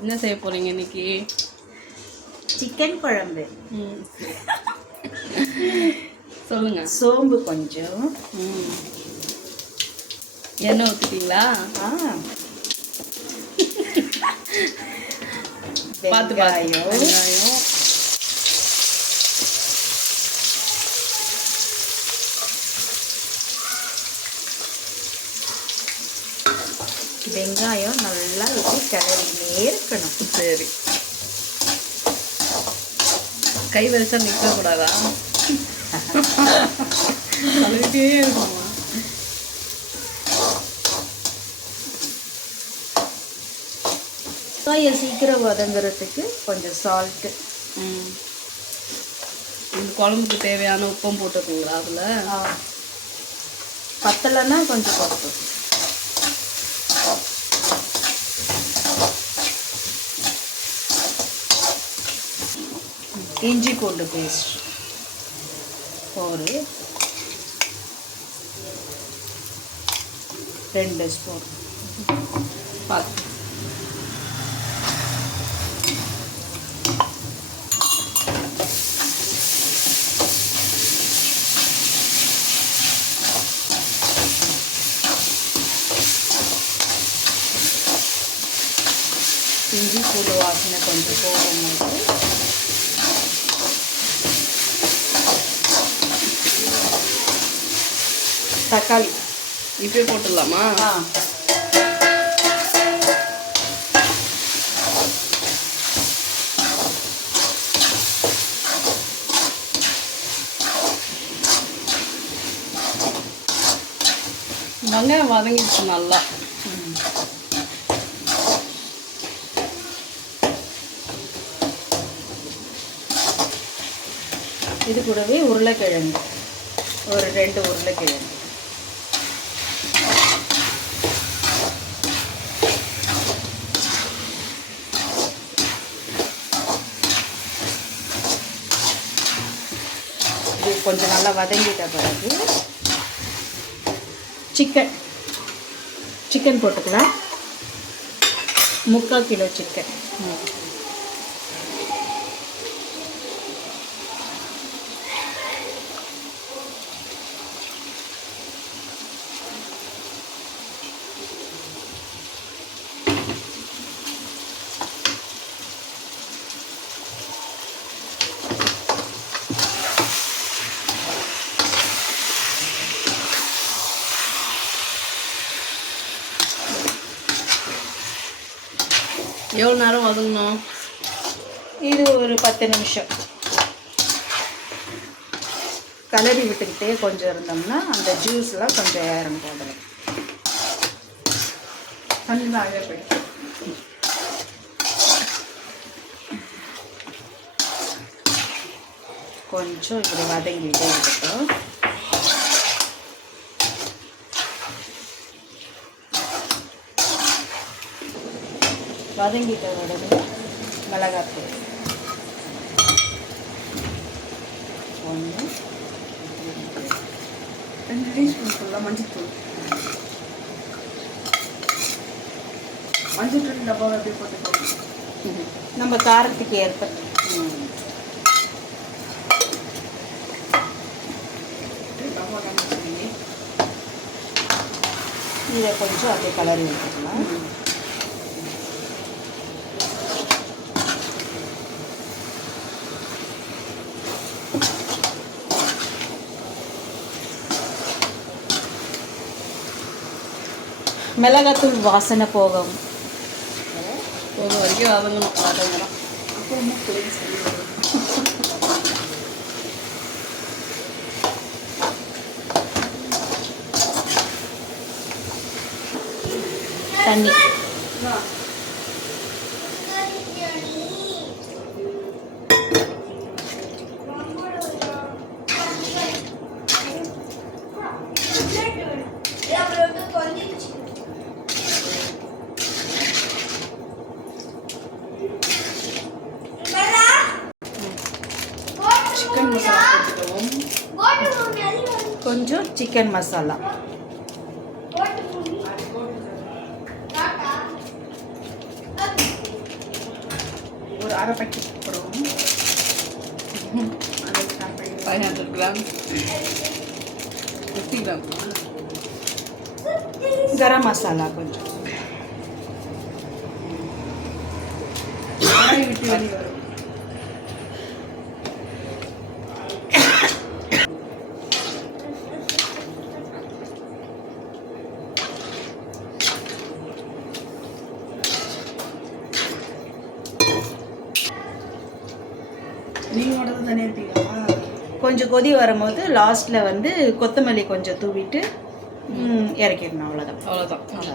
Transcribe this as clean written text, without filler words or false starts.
என்ன செய்ய போறீங்க இன்னைக்கு? சிக்கன் குழம்பு. சொல்லுங்க. சோம்பு கொஞ்சம். எண்ணெய் ஊற்றிட்டீங்களா? பார்த்து வெங்காயம். வெங்காயம் நல்லா வச்சு கிளறினே இருக்கணும். சரி. கை வச்சா நிற்க கூடாதா? கலரிட்டே இருக்குமா? வெங்காயம் சீக்கிரம் வதங்குறதுக்கு கொஞ்சம் சால்ட்டு. இந்த குழம்புக்கு தேவையான உப்பம் போட்டுருக்குங்களா அதில்? பத்தலைன்னா கொஞ்சம் போட்டு. இஞ்சி பூண்டு பேஸ்ட் ஒரு 2 ஸ்பூன். பார்த்து இஞ்சி பூண்டு வாசனை கொஞ்சம் போகும்போது தக்காளி இப்போ போட்டுடலாமா? வெங்காயம் வதங்கிடுச்சு நல்லா. இது கூடவே உருளைக்கிழங்கு ஒரு 2 உருளைக்கிழங்கு. இது கொஞ்சம் நல்லா வதங்கிட்ட பிறகு சிக்கன் போட்டுக்கலாம். 3/4 கிலோ சிக்கன். எவ்வளோ நேரம் வதங்கணும்? இது ஒரு 10 நிமிஷம் கலரி விட்டுக்கிட்டே கொஞ்சம் இருந்தோம்னா அந்த ஜூஸ்லாம் கொஞ்சம் ஏறம் போடலாம். கொஞ்சம் இப்படி வதங்கிட்டே இருக்கட்டும். வதங்கிட்ட உடனே மிளகாத்தூள் 1 2 டீஸ்பூன் ஃபுல்லாக மஞ்சள்தூள். மஞ்சள்தூள் டப்பாவை அப்படியே போட்டுக்கோங்க. நம்ம காரத்துக்கு ஏற்ப. இதை கொஞ்சம் அப்படியே கலரி விட்டுக்கலாம். மிளகாத்தூள் வாசனை போகும் வரைக்கும் வதங்கணும். தண்ணி கொஞ்சம் சிக்கன் மசாலா அரை பாக்கெட் போடுவோம். அதை ஸ்டார்ட் பண்ணி 500 grams 50 grams கரம் மசாலா கொஞ்சம் விட்டு வெளியே வரும். நீங்க மட்டும் தனியாக இருப்பீங்களா? கொஞ்சம் கொதி வரும்போது லாஸ்ட்டில் வந்து கொத்தமல்லி கொஞ்சம் தூவிட்டு இறக்கிடணும். அவ்வளோதான். அவ்வளோதான். அவ்வளோ